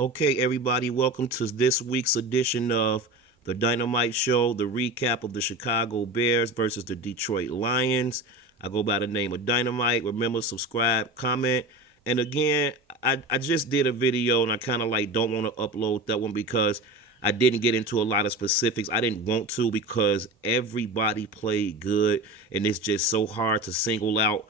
Okay, everybody, welcome to this week's edition of the Dynamite Show, the recap of the Chicago Bears versus the Detroit Lions. I go by the name of Dynamite. Remember, subscribe, comment. And again, I just did a video and I kind of like don't want to upload that one because I didn't get into a lot of specifics. I didn't want to because everybody played good and it's just so hard to single out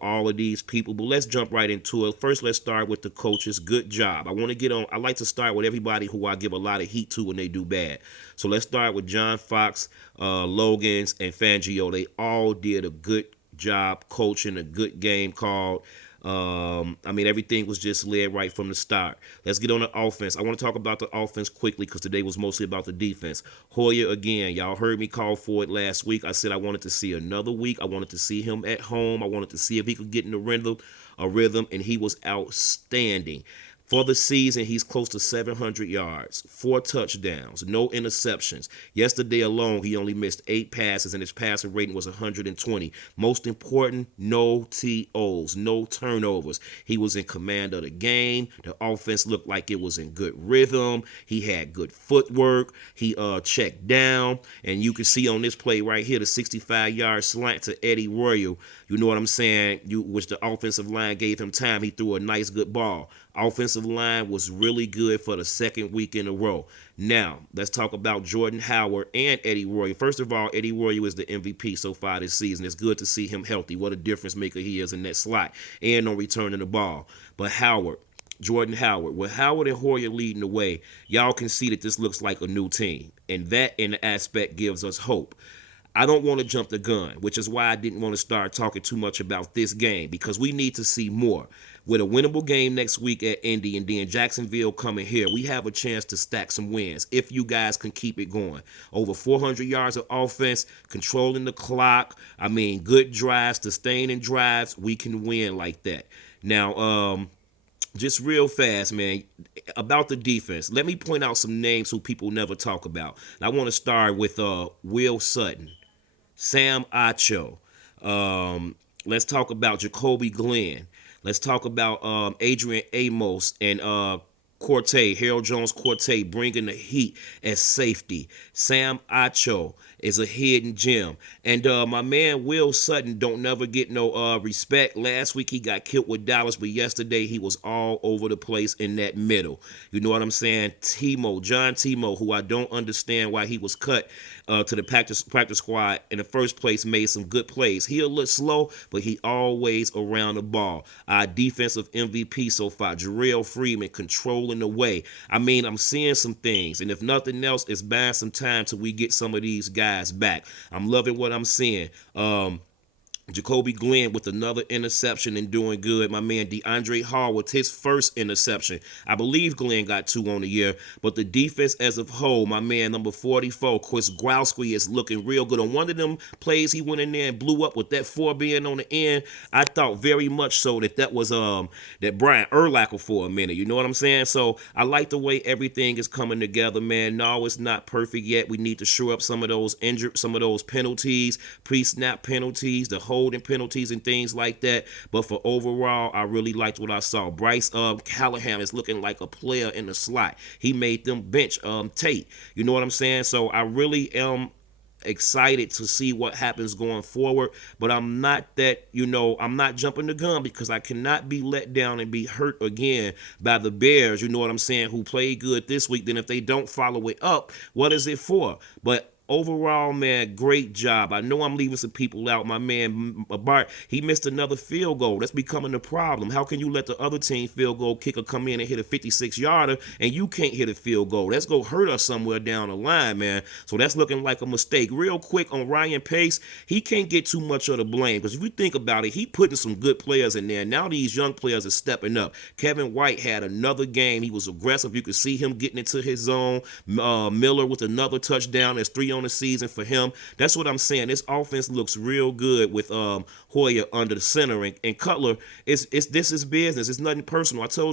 all of these people. But let's jump right into it. First, let's start with the coaches. Good job. I like to start with everybody who I give a lot of heat to when they do bad. So let's start with John Fox, Logans, and Fangio. They all did a good job coaching, a good game called. Everything was just led right from the start. Let's get on the offense. I want to talk about the offense quickly because today was mostly about the defense. Hoyer, again, y'all heard me call for it last week. I said I wanted to see another week. I wanted to see him at home. I wanted to see if he could get in a rhythm, and he was outstanding. For the season, he's close to 700 yards, 4 touchdowns, no interceptions. Yesterday alone, he only missed 8 passes, and his passing rating was 120. Most important, no TOs, no turnovers. He was in command of the game. The offense looked like it was in good rhythm. He had good footwork. He checked down, and you can see on this play right here, the 65-yard slant to Eddie Royal. You know what I'm saying? Which the offensive line gave him time. He threw a nice, good ball. Offensive line was really good for the second week in a row. Now, let's talk about Jordan Howard and Eddie Royal. First of all, Eddie Royal is the MVP so far this season. It's good to see him healthy. What a difference maker he is in that slot and on returning the ball. But Jordan Howard, with Howard and Hoyer leading the way, y'all can see that this looks like a new team. And that in the aspect gives us hope. I don't want to jump the gun, which is why I didn't want to start talking too much about this game because we need to see more. With a winnable game next week at Indy and then Jacksonville coming here, we have a chance to stack some wins if you guys can keep it going. Over 400 yards of offense, controlling the clock. Good drives, sustaining drives. We can win like that. Now, just real fast, man, about the defense. Let me point out some names who people never talk about. And I want to start with Will Sutton, Sam ACHO. Let's talk about Jacoby Glenn. Let's talk about Adrian Amos and Harold Jones-Corte bringing the heat as safety. Sam ACHO is a hidden gem. And my man Will Sutton don't never get no respect. Last week he got killed with Dallas, but yesterday he was all over the place in that middle. You know what I'm saying? John Timo, who I don't understand why he was cut to the practice squad in the first place, made some good plays. He a little slow, but he always around the ball. Our defensive MVP so far, Jarrell Freeman, controlling the way. I'm seeing some things, and if nothing else, it's buying some time till we get some of these guys back. I'm loving what I'm seeing. Jacoby Glenn with another interception and doing good. My man DeAndre Hall with his first interception. I believe Glenn got 2 on the year. But the defense as a whole, my man number 44, Chris Growski, is looking real good. On one of them plays, he went in there and blew up with that 4 being on the end. I thought very much so that was that Brian Urlacher for a minute. You know what I'm saying? So I like the way everything is coming together, man. No, it's not perfect yet. We need to shore up some of those penalties, pre-snap penalties, the holding penalties and things like that. But for overall, I really liked what I saw. Bryce Callahan is looking like a player in the slot. He made them bench Tate. You know what I'm saying? So I really am excited to see what happens going forward, but I'm not I'm not jumping the gun because I cannot be let down and be hurt again by the Bears, you know what I'm saying, who played good this week. Then if they don't follow it up, what is it for? But overall, man, great job. I know I'm leaving some people out. My man Bart, he missed another field goal. That's becoming a problem. How can you let the other team field goal kicker come in and hit a 56-yarder and you can't hit a field goal? That's going to hurt us somewhere down the line, man. So that's looking like a mistake. Real quick on Ryan Pace, he can't get too much of the blame because if you think about it, he putting some good players in there. Now these young players are stepping up. Kevin White had another game. He was aggressive. You could see him getting into his zone. Miller with another touchdown. There's 3 on the season for him. That's what I'm saying. This offense looks real good with Hoyer under the center and Cutler. This is business. It's nothing personal. I told